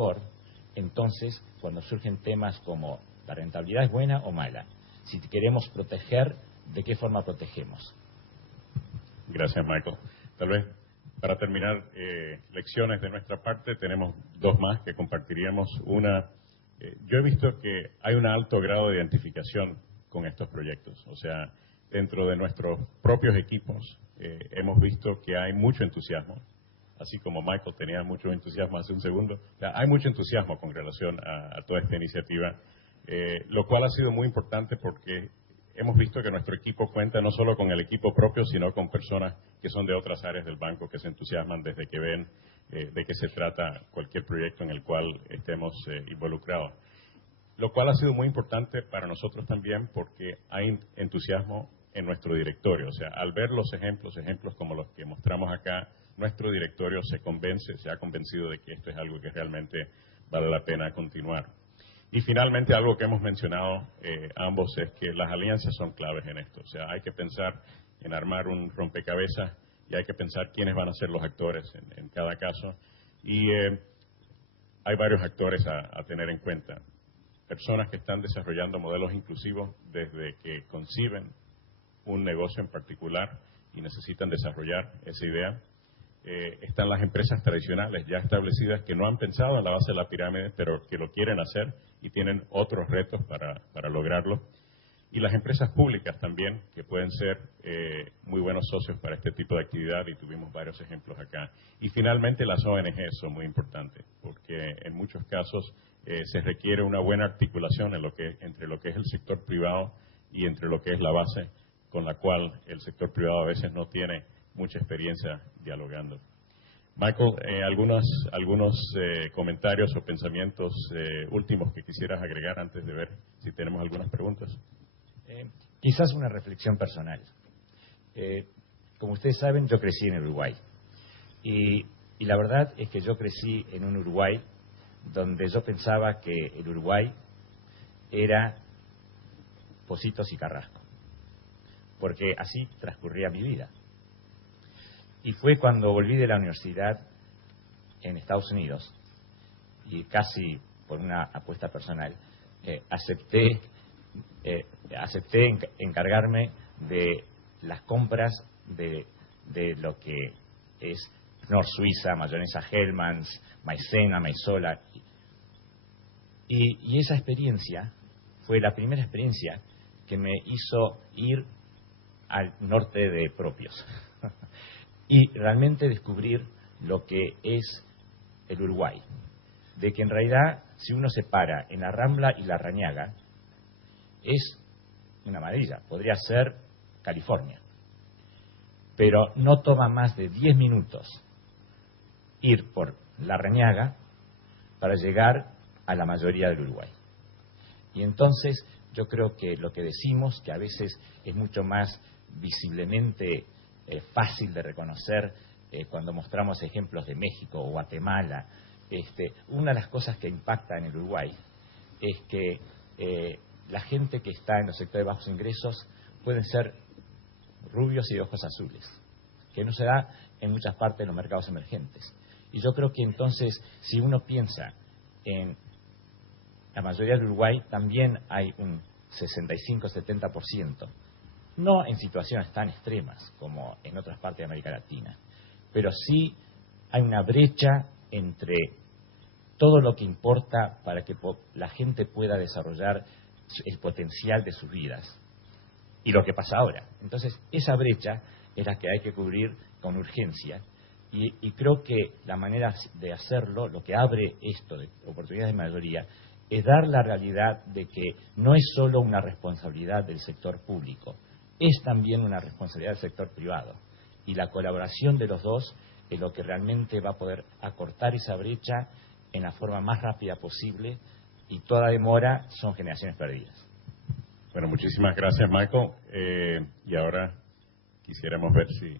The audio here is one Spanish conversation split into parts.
mejor, entonces cuando surgen temas como la rentabilidad es buena o mala, si queremos proteger, ¿de qué forma protegemos? Gracias, Michael. Tal vez para terminar, lecciones de nuestra parte, tenemos dos más que compartiríamos. Una, yo he visto que hay un alto grado de identificación con estos proyectos. O sea, dentro de nuestros propios equipos hemos visto que hay mucho entusiasmo, así como Michael tenía mucho entusiasmo hace un segundo. O sea, hay mucho entusiasmo con relación a toda esta iniciativa, lo cual ha sido muy importante porque hemos visto que nuestro equipo cuenta no solo con el equipo propio, sino con personas que son de otras áreas del banco que se entusiasman desde que ven de qué se trata cualquier proyecto en el cual estemos involucrados. Lo cual ha sido muy importante para nosotros también porque hay entusiasmo en nuestro directorio. O sea, al ver los ejemplos como los que mostramos acá, nuestro directorio se ha convencido de que esto es algo que realmente vale la pena continuar. Y finalmente, algo que hemos mencionado ambos es que las alianzas son claves en esto. O sea, hay que pensar en armar un rompecabezas y hay que pensar quiénes van a ser los actores en cada caso. Y hay varios actores a tener en cuenta. Personas que están desarrollando modelos inclusivos desde que conciben un negocio en particular y necesitan desarrollar esa idea. Están las empresas tradicionales ya establecidas que no han pensado en la base de la pirámide, pero que lo quieren hacer y tienen otros retos para lograrlo. Y las empresas públicas también, que pueden ser muy buenos socios para este tipo de actividad, y tuvimos varios ejemplos acá. Y finalmente las ONG son muy importantes, porque en muchos casos se requiere una buena articulación entre lo que es el sector privado y entre lo que es la base, con la cual el sector privado a veces no tiene mucha experiencia dialogando. Michael, algunos comentarios o pensamientos últimos que quisieras agregar antes de ver si tenemos algunas preguntas. Quizás una reflexión personal. Como ustedes saben, yo crecí en Uruguay. Y la verdad es que yo crecí en un Uruguay donde yo pensaba que el Uruguay era Pocitos y Carrasco, porque así transcurría mi vida. Y fue cuando volví de la universidad en Estados Unidos, y casi por una apuesta personal, acepté encargarme de las compras de lo que es Knorr Suiza, mayonesa Hellmann's, maicena, maizola. Y esa experiencia fue la primera experiencia que me hizo ir al norte de Propios y realmente descubrir lo que es el Uruguay. De que en realidad, si uno se para en la Rambla y la Rañaga, es una maravilla, podría ser California. Pero no toma más de 10 minutos ir por la Rañaga para llegar a la mayoría del Uruguay. Y entonces yo creo que lo que decimos, que a veces es mucho más visiblemente fácil de reconocer cuando mostramos ejemplos de México o Guatemala, una de las cosas que impacta en el Uruguay es que la gente que está en los sectores de bajos ingresos pueden ser rubios y de ojos azules, que no se da en muchas partes de los mercados emergentes. Y yo creo que entonces, si uno piensa en la mayoría del Uruguay, también hay un 65-70%, no en situaciones tan extremas como en otras partes de América Latina, pero sí hay una brecha entre todo lo que importa para que la gente pueda desarrollar el potencial de sus vidas y lo que pasa ahora. Entonces, esa brecha es la que hay que cubrir con urgencia, y creo que la manera de hacerlo, lo que abre esto de oportunidades de mayoría, es dar la realidad de que no es solo una responsabilidad del sector público, es también una responsabilidad del sector privado. Y la colaboración de los dos es lo que realmente va a poder acortar esa brecha en la forma más rápida posible, y toda demora son generaciones perdidas. Bueno, muchísimas gracias, Michael. Y ahora quisiéramos ver si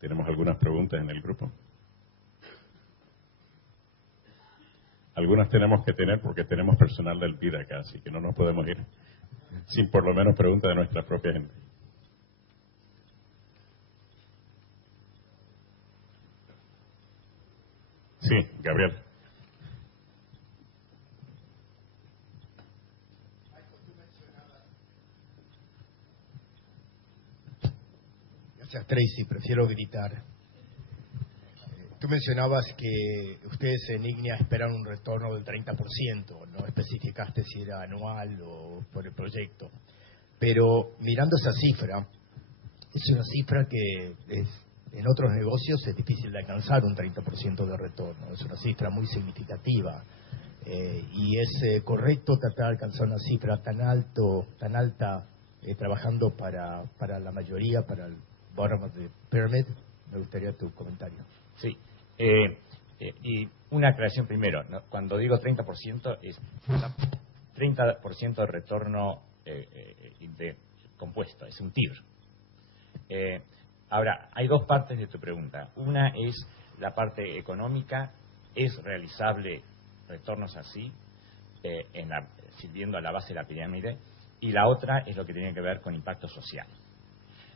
tenemos algunas preguntas en el grupo. Algunas tenemos que tener porque tenemos personal del BID acá, así que no nos podemos ir sin por lo menos preguntas de nuestra propia gente. Sí, Gabriel. Gracias, Tracy. Prefiero gritar. Tú mencionabas que ustedes en Ignea esperan un retorno del 30%, no especificaste si era anual o por el proyecto. Pero mirando esa cifra, es una cifra que en otros negocios es difícil de alcanzar un 30% de retorno. Es una cifra muy significativa. Y es correcto tratar de alcanzar una cifra tan alta, trabajando para la mayoría, para el bottom of the pyramid. Me gustaría tu comentario. Sí. Y una aclaración primero, ¿no? Cuando digo 30% es 30% de retorno de compuesto, es un TIR. Ahora, hay dos partes de tu pregunta. Una es la parte económica, ¿es realizable retornos así, sirviendo a la base de la pirámide? Y la otra es lo que tiene que ver con impacto social.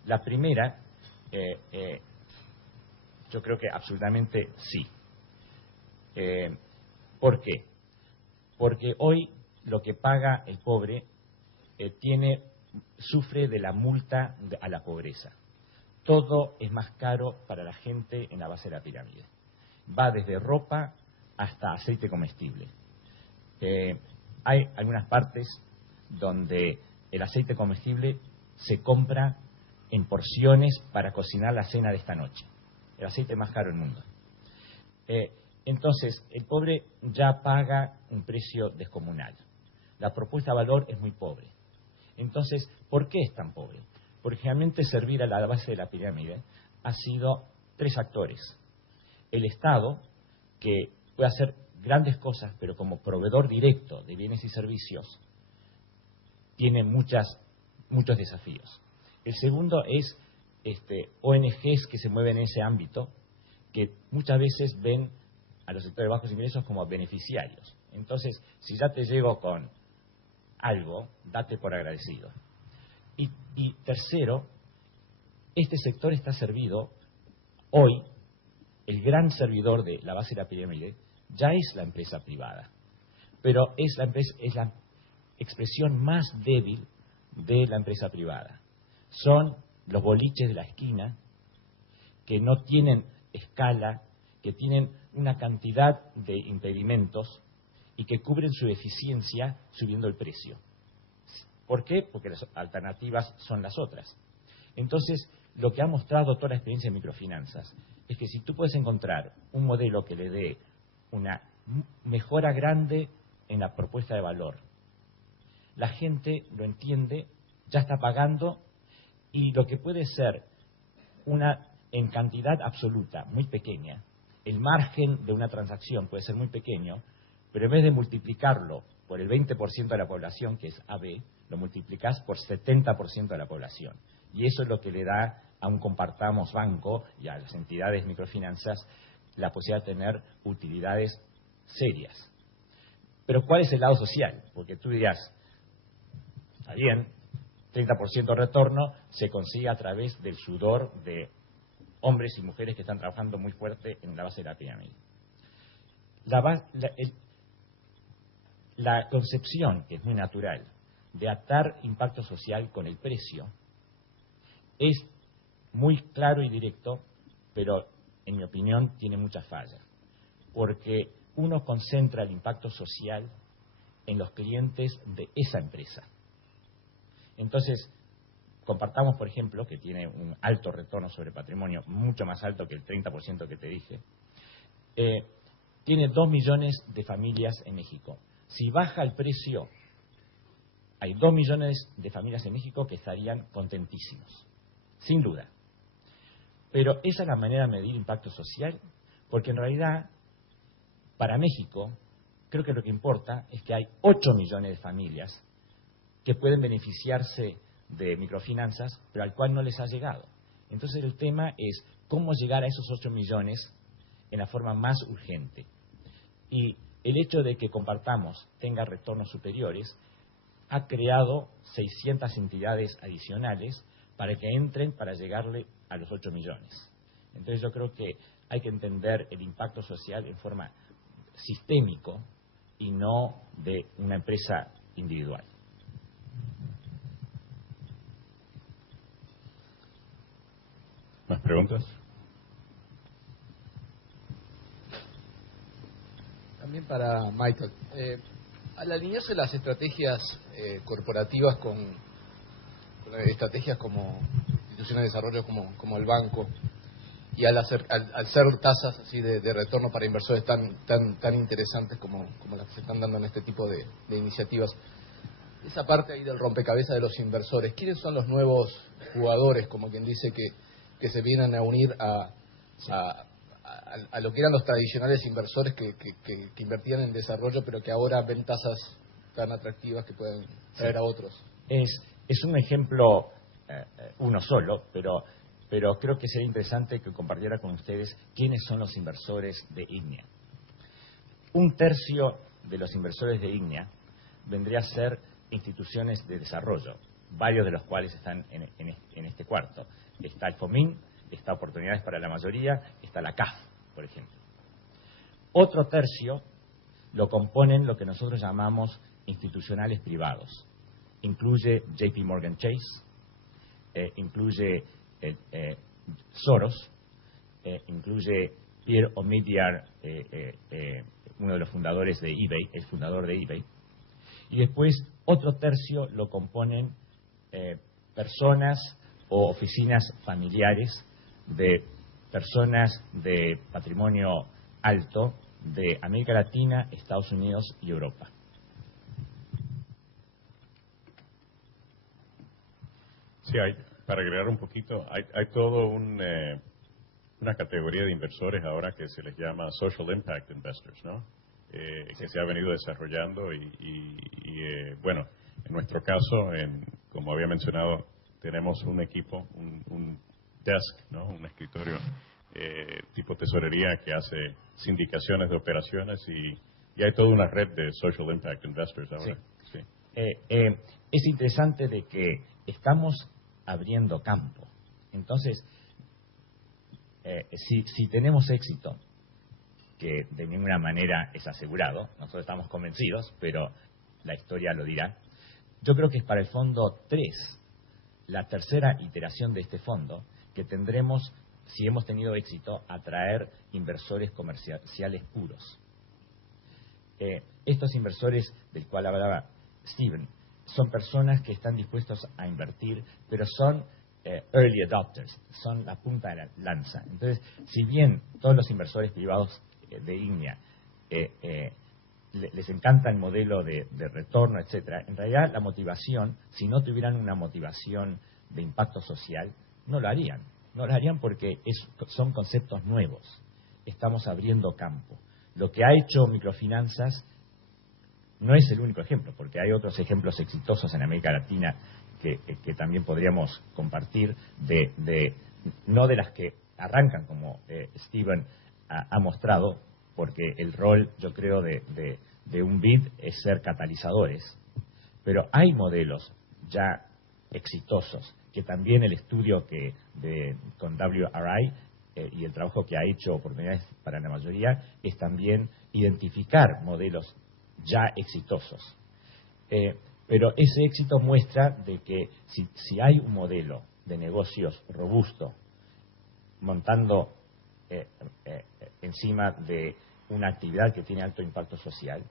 La primera, yo creo que absolutamente sí. ¿Por qué? Porque hoy lo que paga el pobre sufre de la multa a la pobreza. Todo es más caro para la gente en la base de la pirámide. Va desde ropa hasta aceite comestible. Hay algunas partes donde el aceite comestible se compra en porciones para cocinar la cena de esta noche. El aceite más caro del mundo. Entonces, el pobre ya paga un precio descomunal. La propuesta de valor es muy pobre. Entonces, ¿por qué es tan pobre? Porque generalmente servir a la base de la pirámide ha sido tres actores. El Estado, que puede hacer grandes cosas, pero como proveedor directo de bienes y servicios, tiene muchos desafíos. El segundo es ONGs que se mueven en ese ámbito, que muchas veces ven a los sectores de bajos ingresos como beneficiarios. Entonces, si ya te llego con algo, date por agradecido. Y tercero, este sector está servido hoy, el gran servidor de la base de la pirámide ya es la empresa privada, pero es la expresión más débil de la empresa privada. Son los boliches de la esquina que no tienen escala, que tienen una cantidad de impedimentos y que cubren su eficiencia subiendo el precio. ¿Por qué? Porque las alternativas son las otras. Entonces, lo que ha mostrado toda la experiencia de microfinanzas es que si tú puedes encontrar un modelo que le dé una mejora grande en la propuesta de valor, la gente lo entiende, ya está pagando, y lo que puede ser en cantidad absoluta muy pequeña, el margen de una transacción puede ser muy pequeño, pero en vez de multiplicarlo por el 20% de la población, que es AB, lo multiplicás por 70% de la población. Y eso es lo que le da a un Compartamos Banco y a las entidades microfinanzas la posibilidad de tener utilidades serias. Pero ¿cuál es el lado social? Porque tú dirás, está bien, 30% de retorno se consigue a través del sudor de hombres y mujeres que están trabajando muy fuerte en la base de la pirámide. La concepción, que es muy natural, de atar impacto social con el precio, es muy claro y directo, pero en mi opinión tiene muchas fallas, porque uno concentra el impacto social en los clientes de esa empresa. Entonces, Compartamos, por ejemplo, que tiene un alto retorno sobre patrimonio, mucho más alto que el 30% que te dije, tiene 2 millones de familias en México. Si baja el precio, hay 2 millones de familias en México que estarían contentísimos, sin duda. Pero esa es la manera de medir impacto social, porque en realidad, para México, creo que lo que importa es que hay 8 millones de familias que pueden beneficiarse de microfinanzas, pero al cual no les ha llegado. Entonces el tema es cómo llegar a esos 8 millones en la forma más urgente. Y el hecho de que Compartamos tenga retornos superiores ha creado 600 entidades adicionales para que entren para llegarle a los 8 millones. Entonces yo creo que hay que entender el impacto social en forma sistémico y no de una empresa individual. preguntas? También para Michael. Al alinearse las estrategias corporativas con estrategias como instituciones de desarrollo como el banco, y al ser tasas así de retorno para inversores tan interesantes como las que se están dando en este tipo de iniciativas, esa parte ahí del rompecabezas de los inversores, ¿quiénes son los nuevos jugadores, como quien dice, que se vienen a unir a lo que eran los tradicionales inversores que invertían en desarrollo, pero que ahora ven tasas tan atractivas que pueden traer a otros? Es un ejemplo, uno solo, pero creo que sería interesante que compartiera con ustedes quiénes son los inversores de IGNIA. 1/3 de los inversores de IGNIA vendría a ser instituciones de desarrollo, varios de los cuales están en este cuarto. Está el FOMIN, está Oportunidades para la Mayoría, está la CAF, por ejemplo. Otro 1/3 lo componen lo que nosotros llamamos institucionales privados. Incluye JP Morgan Chase, incluye Soros, incluye Pierre Omidyar, uno de los fundadores de eBay, el fundador de eBay. Y después otro 1/3 lo componen personas o oficinas familiares de personas de patrimonio alto de América Latina, Estados Unidos y Europa. Sí, para agregar un poquito, hay todo una categoría de inversores ahora que se les llama Social Impact Investors, ¿no? Que se ha venido desarrollando bueno, en nuestro caso, como había mencionado, tenemos un equipo, un desk, ¿no? Un escritorio tipo tesorería que hace sindicaciones de operaciones y hay toda una red de Social Impact Investors ahora. Sí. Sí. Es interesante de que estamos abriendo campo. Entonces, si tenemos éxito, que de ninguna manera es asegurado, nosotros estamos convencidos, pero la historia lo dirá, yo creo que es para el fondo 3, la tercera iteración de este fondo, que tendremos, si hemos tenido éxito, atraer inversores comerciales puros. Estos inversores del cual hablaba Steven son personas que están dispuestos a invertir, pero son early adopters, son la punta de la lanza. Entonces, si bien todos los inversores privados de IGNIA les encanta el modelo de retorno, etcétera, en realidad la motivación, si no tuvieran una motivación de impacto social, no lo harían. No lo harían porque son conceptos nuevos. Estamos abriendo campo. Lo que ha hecho microfinanzas no es el único ejemplo, porque hay otros ejemplos exitosos en América Latina que también podríamos compartir, no de las que arrancan, como Steven ha mostrado, porque el rol, yo creo, de un BID es ser catalizadores. Pero hay modelos ya exitosos, que también el estudio con WRI y el trabajo que ha hecho Oportunidades para la Mayoría es también identificar modelos ya exitosos. Pero ese éxito muestra de que si hay un modelo de negocios robusto, montando encima de una actividad que tiene alto impacto social,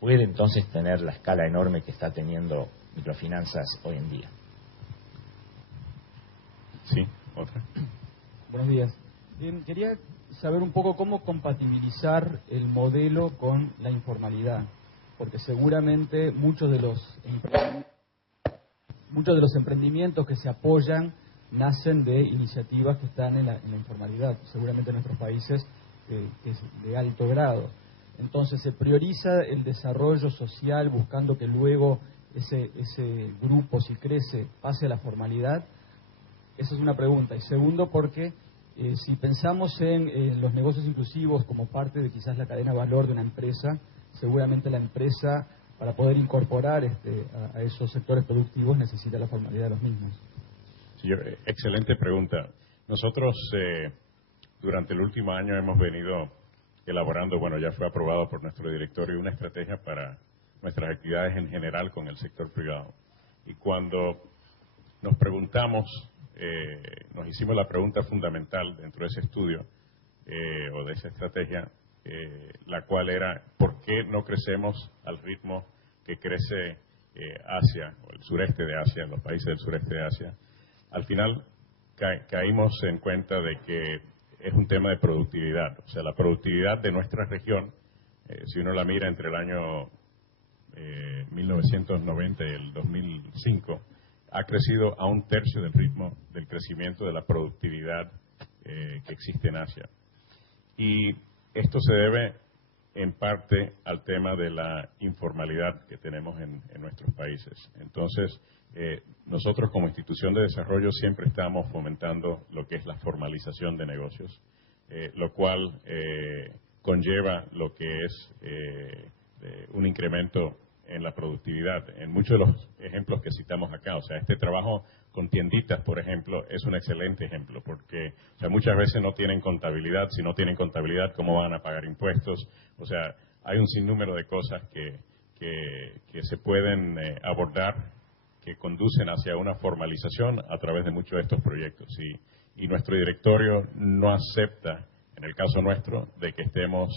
puede entonces tener la escala enorme que está teniendo microfinanzas hoy en día. Sí, otra. Buenos días. Bien, quería saber un poco cómo compatibilizar el modelo con la informalidad, porque seguramente muchos de los emprendimientos que se apoyan nacen de iniciativas que están en la informalidad, seguramente en nuestros países que es de alto grado. Entonces se prioriza el desarrollo social buscando que luego ese grupo, si crece, pase a la formalidad. Esa es una pregunta. Y segundo, porque si pensamos en los negocios inclusivos como parte de quizás la cadena de valor de una empresa, seguramente la empresa, para poder incorporar a esos sectores productivos, necesita la formalidad de los mismos. Sí, excelente pregunta. Nosotros durante el último año hemos venido elaborando, bueno, ya fue aprobado por nuestro directorio, una estrategia para nuestras actividades en general con el sector privado. Y cuando nos preguntamos nos hicimos la pregunta fundamental dentro de ese estudio o de esa estrategia, la cual era ¿por qué no crecemos al ritmo que crece Asia, o el sureste de Asia, los países del sureste de Asia? Al final caímos en cuenta de que es un tema de productividad. O sea, la productividad de nuestra región, si uno la mira entre el año 1990 y el 2005, ha crecido a 1/3 del ritmo del crecimiento de la productividad que existe en Asia. Y esto se debe en parte al tema de la informalidad que tenemos en nuestros países. Entonces, nosotros como institución de desarrollo siempre estamos fomentando lo que es la formalización de negocios, lo cual conlleva lo que es un incremento en la productividad. En muchos de los ejemplos que citamos acá, o sea, este trabajo con tienditas, por ejemplo, es un excelente ejemplo, porque o sea, muchas veces no tienen contabilidad. Si no tienen contabilidad, ¿cómo van a pagar impuestos? O sea, hay un sinnúmero de cosas que se pueden abordar, que conducen hacia una formalización a través de muchos de estos proyectos. Y nuestro directorio no acepta, en el caso nuestro, de que estemos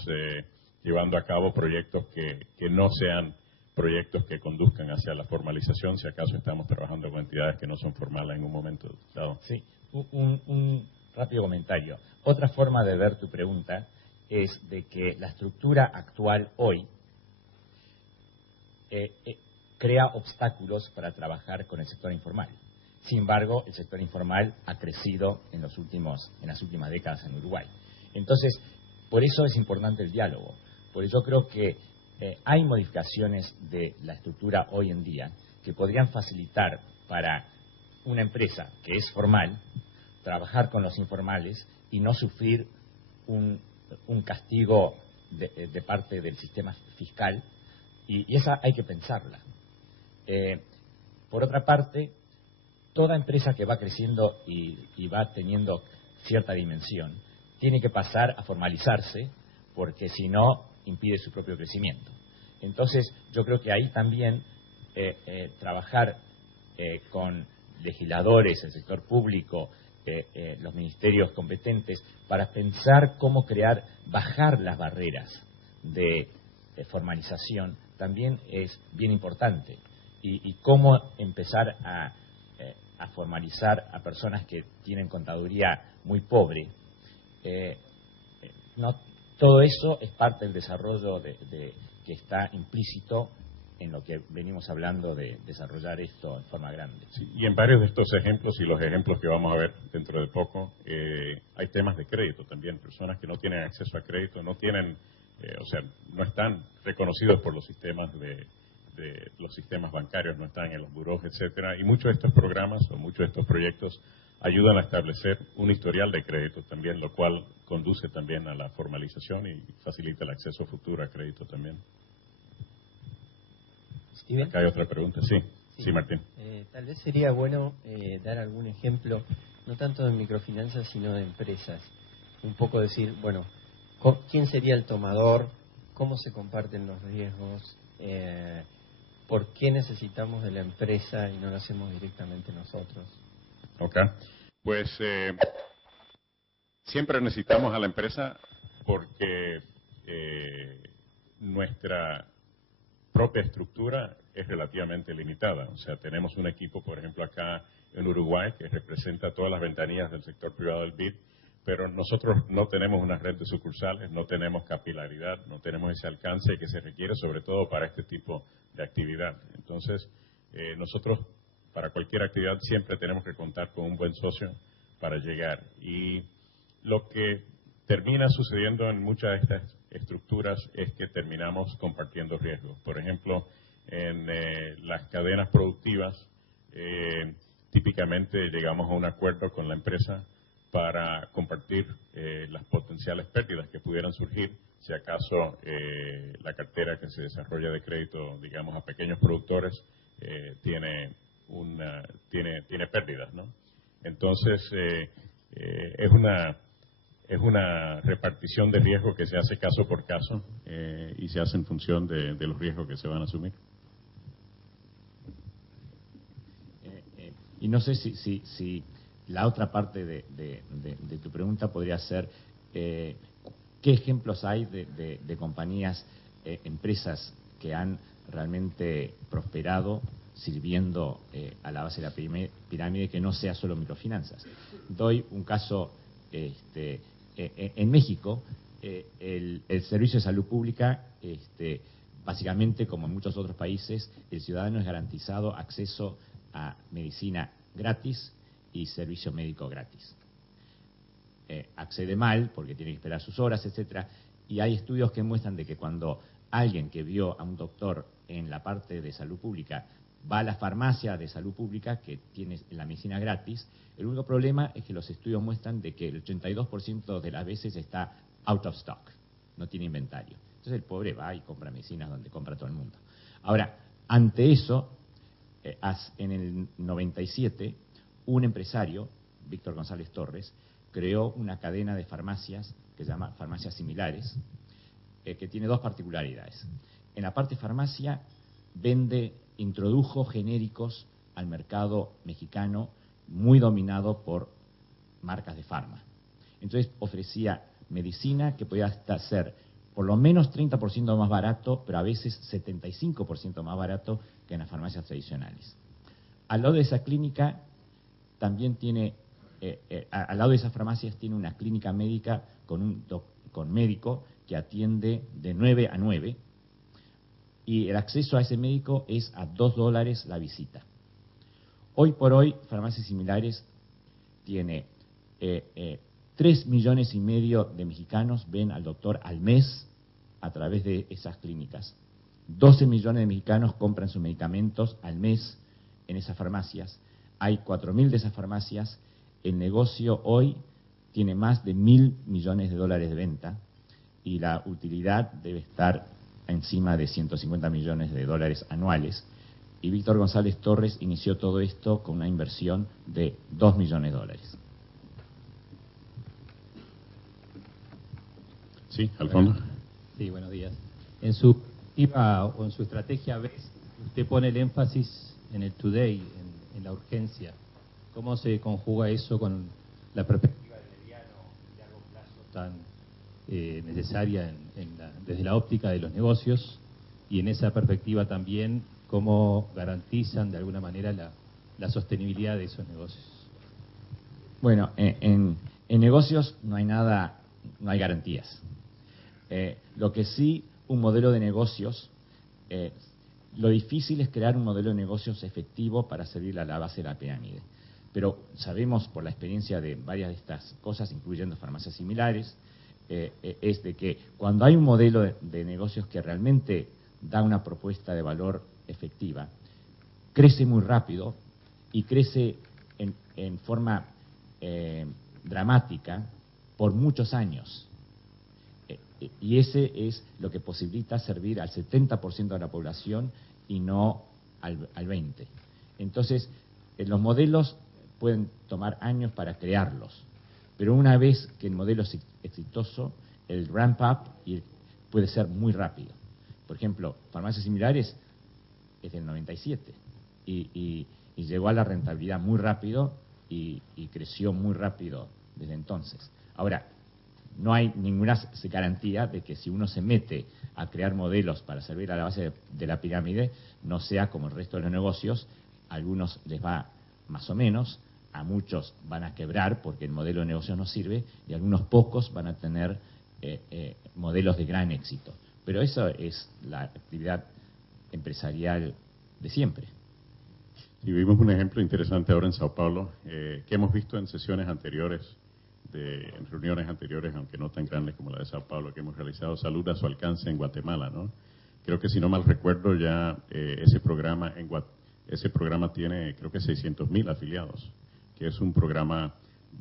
llevando a cabo proyectos que no sean proyectos que conduzcan hacia la formalización, si acaso estamos trabajando con entidades que no son formales en un momento dado. Sí, un rápido comentario. Otra forma de ver tu pregunta es de que la estructura actual hoy crea obstáculos para trabajar con el sector informal. Sin embargo, el sector informal ha crecido en las últimas décadas en Uruguay. Entonces, por eso es importante el diálogo. Porque yo creo que hay modificaciones de la estructura hoy en día que podrían facilitar para una empresa que es formal trabajar con los informales y no sufrir un castigo de parte del sistema fiscal, y esa hay que pensarla. Por otra parte, toda empresa que va creciendo y va teniendo cierta dimensión tiene que pasar a formalizarse, porque si no impide su propio crecimiento. Entonces, yo creo que ahí también trabajar con legisladores, el sector público, los ministerios competentes, para pensar cómo bajar las barreras de formalización, también es bien importante. Y cómo empezar a formalizar a personas que tienen contaduría muy pobre. Todo eso es parte del desarrollo que está implícito en lo que venimos hablando de desarrollar esto en forma grande. Sí, y en varios de estos ejemplos y los ejemplos que vamos a ver dentro de poco, hay temas de crédito también. Personas que no tienen acceso a crédito, no tienen, no están reconocidos por los sistemas los sistemas bancarios, no están en los burós, etcétera. Y muchos de estos programas o muchos de estos proyectos ayudan a establecer un historial de crédito también, lo cual conduce también a la formalización y facilita el acceso futuro a crédito también. Steven. Acá hay otra pregunta. Sí, Martín. Tal vez sería bueno dar algún ejemplo, no tanto de microfinanzas, sino de empresas. Un poco decir, bueno, ¿quién sería el tomador? ¿Cómo se comparten los riesgos? ¿Por qué necesitamos de la empresa y no lo hacemos directamente nosotros? Ok. Pues siempre necesitamos a la empresa porque nuestra propia estructura es relativamente limitada. O sea, tenemos un equipo, por ejemplo, acá en Uruguay, que representa todas las ventanillas del sector privado del BID, pero nosotros no tenemos una red de sucursales, no tenemos capilaridad, no tenemos ese alcance que se requiere, sobre todo para este tipo de actividad. Entonces, nosotros, para cualquier actividad, siempre tenemos que contar con un buen socio para llegar. Y lo que termina sucediendo en muchas de estas estructuras es que terminamos compartiendo riesgos. Por ejemplo, en las cadenas productivas, típicamente llegamos a un acuerdo con la empresa para compartir las potenciales pérdidas que pudieran surgir si acaso la cartera que se desarrolla de crédito, digamos, a pequeños productores tiene pérdidas, ¿no? Entonces, es una repartición de riesgo que se hace caso por caso y se hace en función de los riesgos que se van a asumir. Y no sé si la otra parte de tu pregunta podría ser, ¿qué ejemplos hay de compañías, empresas que han realmente prosperado sirviendo a la base de la pirámide, que no sea solo microfinanzas? Doy un caso, en México, el servicio de salud pública, básicamente, como en muchos otros países, el ciudadano es garantizado acceso a medicina gratis y servicio médico gratis. Accede mal porque tiene que esperar sus horas, etcétera, y hay estudios que muestran de que cuando alguien que vio a un doctor en la parte de salud pública va a la farmacia de salud pública que tiene la medicina gratis, el único problema es que los estudios muestran de que el 82% de las veces está out of stock, no tiene inventario. Entonces el pobre va y compra medicinas donde compra todo el mundo. Ahora, ante eso, en el 97, un empresario, Víctor González Torres, creó una cadena de farmacias que se llama Farmacias Similares, que tiene dos particularidades. En la parte farmacia introdujo genéricos al mercado mexicano, muy dominado por marcas de farma. Entonces ofrecía medicina que podía ser por lo menos 30% más barato, pero a veces 75% más barato que en las farmacias tradicionales. Al lado de esa clínica también tiene, al lado de esas farmacias tiene una clínica médica con médico que atiende de 9 a 9, y el acceso a ese médico es a $2 la visita. Hoy por hoy, Farmacias Similares tiene 3,5 millones de mexicanos ven al doctor al mes a través de esas clínicas. 12 millones de mexicanos compran sus medicamentos al mes en esas farmacias. Hay 4,000 de esas farmacias. El negocio hoy tiene más de $1,000 millones de venta y la utilidad debe estar encima de $150 millones anuales. Y Víctor González Torres inició todo esto con una inversión de $2 millones. Sí, al fondo. Sí, buenos días. En su o en su estrategia BEST, usted pone el énfasis en el today, en la urgencia. ¿Cómo se conjuga eso con la perspectiva de mediano y largo plazo tan necesaria desde la óptica de los negocios? Y en esa perspectiva también, ¿cómo garantizan de alguna manera la sostenibilidad de esos negocios? Bueno, en negocios no hay garantías. Lo que sí, un modelo de negocios, lo difícil es crear un modelo de negocios efectivo para servir a la base de la pirámide. Pero sabemos por la experiencia de varias de estas cosas, incluyendo farmacias similares, es de que cuando hay un modelo de negocios que realmente da una propuesta de valor efectiva, crece muy rápido y crece en forma dramática por muchos años. Y ese es lo que posibilita servir al 70% de la población y no al 20%. Entonces, los modelos pueden tomar años para crearlos, pero una vez que el modelo es exitoso, el ramp-up puede ser muy rápido. Por ejemplo, Farmacias Similares es del 97 y llegó a la rentabilidad muy rápido y creció muy rápido desde entonces. Ahora, no hay ninguna garantía de que si uno se mete a crear modelos para servir a la base de la pirámide, no sea como el resto de los negocios. A algunos les va más o menos, a muchos van a quebrar porque el modelo de negocio no sirve, y algunos pocos van a tener modelos de gran éxito. Pero eso es la actividad empresarial de siempre. Y vimos un ejemplo interesante ahora en Sao Paulo, que hemos visto en sesiones anteriores, en reuniones anteriores, aunque no tan grandes como la de Sao Paulo, que hemos realizado, Salud a su alcance en Guatemala, ¿no? Creo que, si no mal recuerdo, ya ese programa tiene, creo que 600,000 afiliados, que es un programa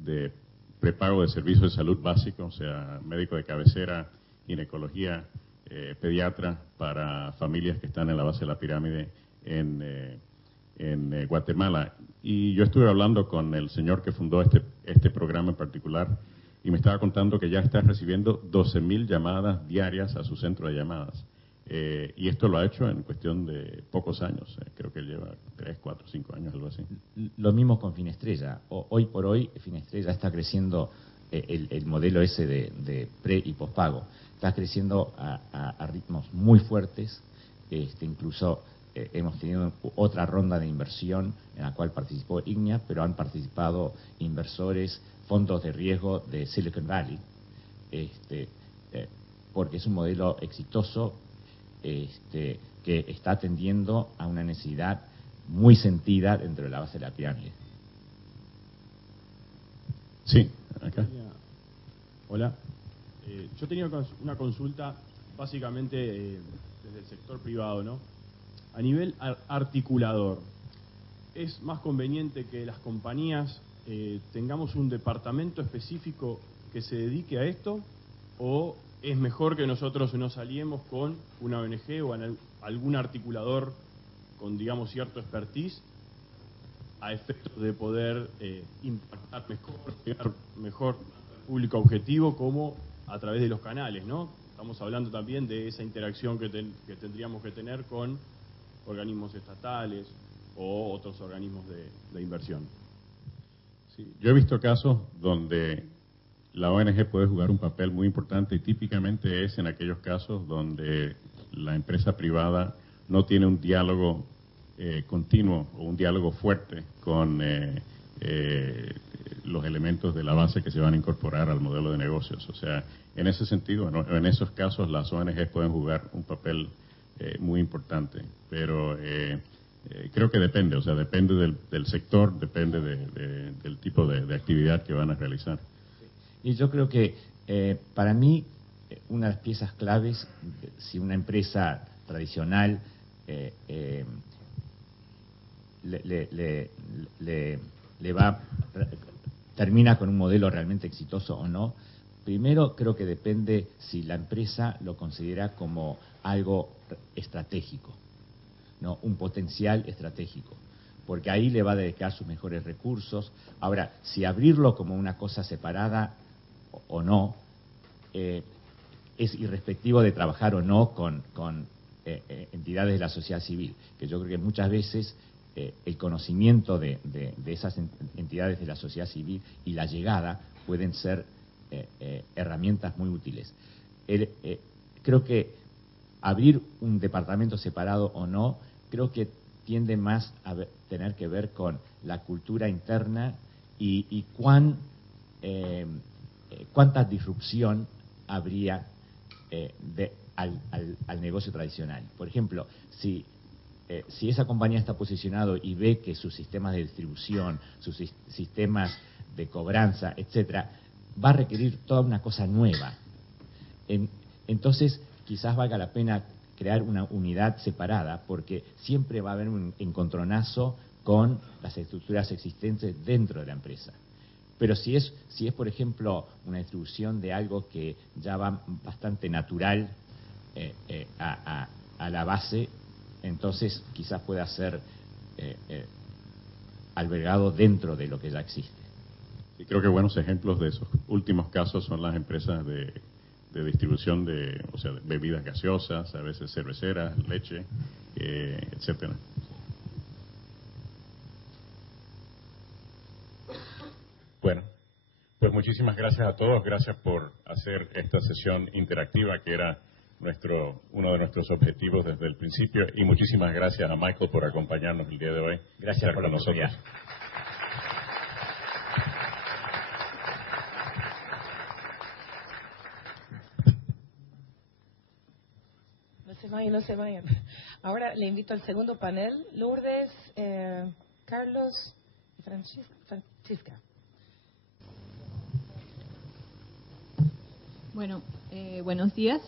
de prepago de servicios de salud básico, o sea, médico de cabecera, ginecología, pediatra, para familias que están en la base de la pirámide en Guatemala. Y yo estuve hablando con el señor que fundó este programa en particular, y me estaba contando que ya está recibiendo 12,000 llamadas diarias a su centro de llamadas. Y esto lo ha hecho en cuestión de pocos años. Creo que lleva 3, 4, 5 años, algo así. Lo mismo con Finestrella. Hoy por hoy Finestrella está creciendo, el modelo ese de pre y pospago, está creciendo a ritmos muy fuertes. Incluso hemos tenido otra ronda de inversión en la cual participó Ignea, pero han participado inversores, fondos de riesgo de Silicon Valley, porque es un modelo exitoso que está atendiendo a una necesidad muy sentida dentro de la base de la pirámide. Sí, acá. Hola. Yo tenía una consulta básicamente desde el sector privado, ¿no? A nivel articulador, ¿es más conveniente que las compañías tengamos un departamento específico que se dedique a esto, o es mejor que nosotros nos aliemos con una ONG o algún articulador con, digamos, cierto expertise a efecto de poder impactar mejor, llegar mejor al público objetivo, como a través de los canales, ¿no? Estamos hablando también de esa interacción que tendríamos que tener con organismos estatales o otros organismos de inversión. Sí, yo he visto casos donde la ONG puede jugar un papel muy importante, y típicamente es en aquellos casos donde la empresa privada no tiene un diálogo continuo o un diálogo fuerte con los elementos de la base que se van a incorporar al modelo de negocios. O sea, en ese sentido, en esos casos las ONGs pueden jugar un papel muy importante, pero creo que depende, o sea, depende del sector, depende del tipo de actividad que van a realizar. Y yo creo que para mí una de las piezas claves, si una empresa tradicional termina con un modelo realmente exitoso o no, primero creo que depende si la empresa lo considera como algo estratégico, ¿no? Un potencial estratégico, porque ahí le va a dedicar sus mejores recursos. Ahora, si abrirlo como una cosa separada o no, es irrespectivo de trabajar o no con entidades de la sociedad civil, que yo creo que muchas veces el conocimiento de esas entidades de la sociedad civil y la llegada pueden ser herramientas muy útiles. Creo que abrir un departamento separado o no, creo que tiende más a tener que ver con la cultura interna y cuánta disrupción habría al negocio tradicional. Por ejemplo, si esa compañía está posicionado y ve que sus sistemas de distribución, sus sistemas de cobranza, etcétera, va a requerir toda una cosa nueva. Entonces, quizás valga la pena crear una unidad separada, porque siempre va a haber un encontronazo con las estructuras existentes dentro de la empresa. Pero si es por ejemplo, una distribución de algo que ya va bastante natural a la base, entonces quizás pueda ser albergado dentro de lo que ya existe. Y creo que buenos ejemplos de esos últimos casos son las empresas de distribución de bebidas gaseosas, a veces cerveceras, leche, etcétera. Bueno, pues muchísimas gracias a todos, gracias por hacer esta sesión interactiva que era uno de nuestros objetivos desde el principio, y muchísimas gracias a Michael por acompañarnos el día de hoy. Gracias por la oportunidad. No se vayan. Ahora le invito al segundo panel, Lourdes, Carlos y Francisca. Bueno, buenos días.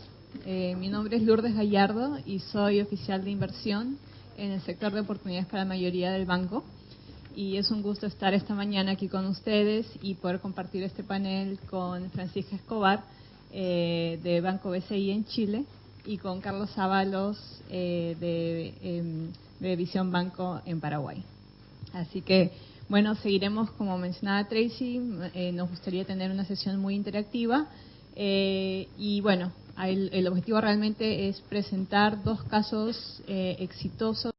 Mi nombre es Lourdes Gallardo y soy oficial de inversión en el sector de oportunidades para la mayoría del banco. Y es un gusto estar esta mañana aquí con ustedes y poder compartir este panel con Francisca Escobar de Banco BCI en Chile y con Carlos Ábalos de Visión Banco en Paraguay. Así que, bueno, seguiremos, como mencionaba Tracy, nos gustaría tener una sesión muy interactiva. Y bueno, El objetivo realmente es presentar 2 casos exitosos